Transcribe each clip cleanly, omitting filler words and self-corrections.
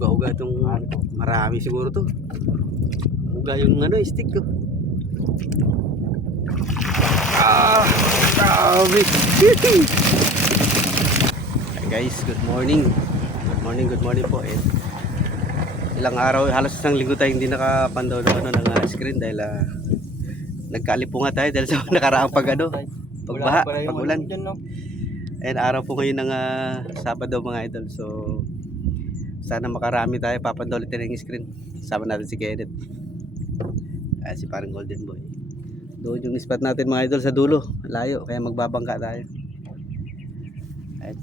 uga-uga itong marami siguro to. Uga yung ano, stick ko. Grabe. Hi guys, good morning. Good morning po. Ilang araw, halos isang linggo tayo hindi nakapandaw ng screen dahil nagkalipunga tayo dahil sa nakaraang pagbaha, pag-ulan. And araw po ngayon ng Sabado mga idol. So sana makarami tayo, papandaw ulit ng screen. Sama natin si Kenneth. Si parang Golden Boy. Doon yung spot natin mga idol sa dulo, layo, kaya magbabangka tayo.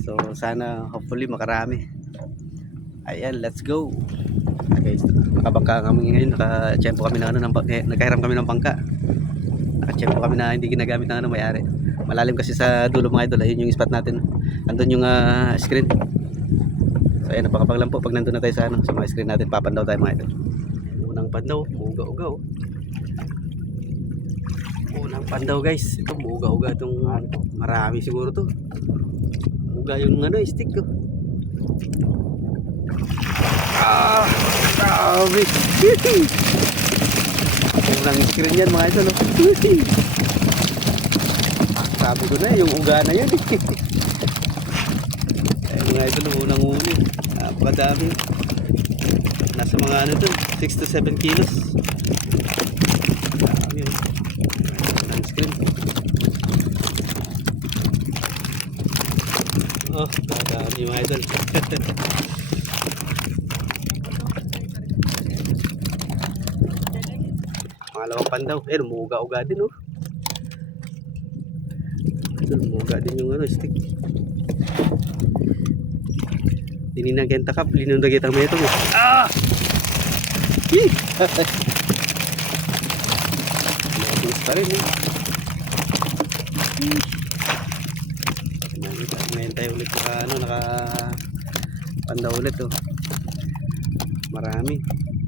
So sana hopefully makarami. Ayan, let's go. Guys, nakabangka kami ngayon, nakachempo kami ng nagkahiram kami ng bangka. Nakachempo kami na hindi ginagamit ng may-ari. Malalim kasi sa dulo mga idol. Ayun yung spot natin. Andun yung screen. So ayan, napakapaglan po pag nandun na tayo sa sa mga screen natin, papandaw tayo mga idol. Unang pandaw, uga-uga oh. Unang pandaw guys. Ito uga-uga itong marami siguro to. Uga yung stick ko. Grabe. Unang screen yan mga idol oh. Sabi ko na yung uga na yun. Ay mga idol, unang uli. Napakadami. Nasa mga 6 to 7 kilos. Dami yun. Unang screen. Oh, dami mga idol. Pangalawang pandaw. Umuga-uga din oh. Umuga din yung stick. Tininang kenta kap, linundag itang may itong. Mabus pa rin eh. Ngayon tayo ulit naka pandaw ulit oh. Marami.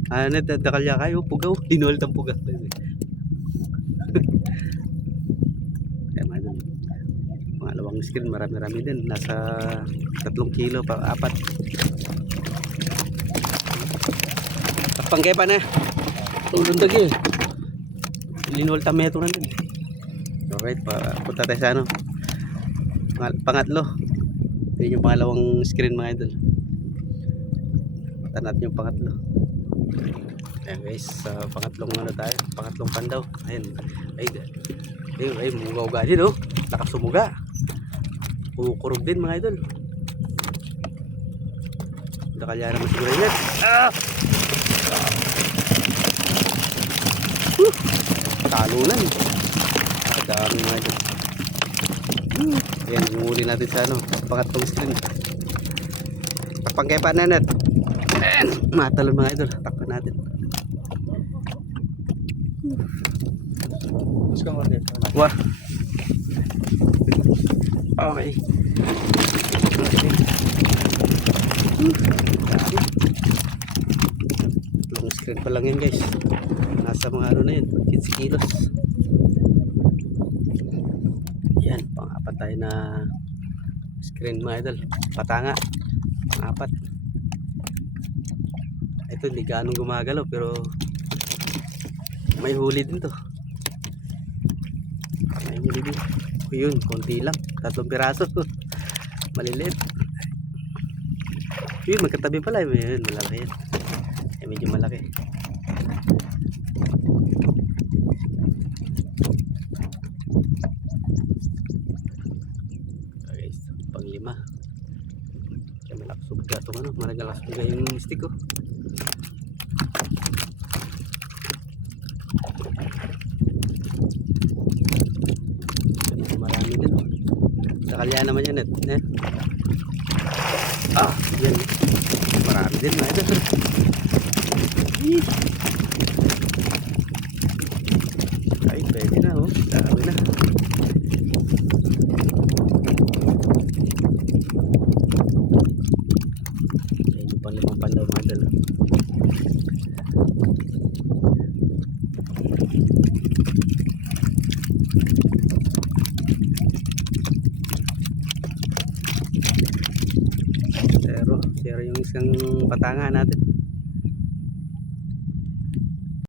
Nagdakalya kayo, pugaw. Hinulit ang pugaw. Pangalawang screen, marami-rami din. Nasa 3 kilo pa, 4. Pangkay pa na. Tulundag eh. Linulit ang meto natin. Alright, punta tayo sa pangatlo. Yun yung pangalawang screen mga idol. Punta natin yung pangatlo. Ayan guys, pangatlong tayo, pangatlong pandaw. Ayan, ay muga-uga din oh. Nakasumuga. Kukurog din mga idol. Nakalya naman siguro yun. Talunan. Dami mga idol. Ayan, huli natin sa pangatlong screen. Pagpangkay pa nanet. Matalon mga idol, takpan natin. Wah. Okay. Long screen pa lang yun guys. Nasa mga na yun, 15 kilos. Yan, pang-apat tayo na screen mga idol. Patanga, pang-apat. Ito hindi gaanong gumagalaw pero may huli din to. May huli din. Yun, konti lang. 3 piraso. Maliliit. Yun, magkatabi pala. Yun, malaki yan. Medyo malaki. Okay, so, pang-5. Kaya malaksugga ito. Maragalaksugga yung stick ko. Marami din. Nakalya naman yan yan. Yan. Marami din mga ito. Ay, pwede na oh. Dami na. Ayan yung pang-5 pandaw mga ito. Zero yung isang patangan natin.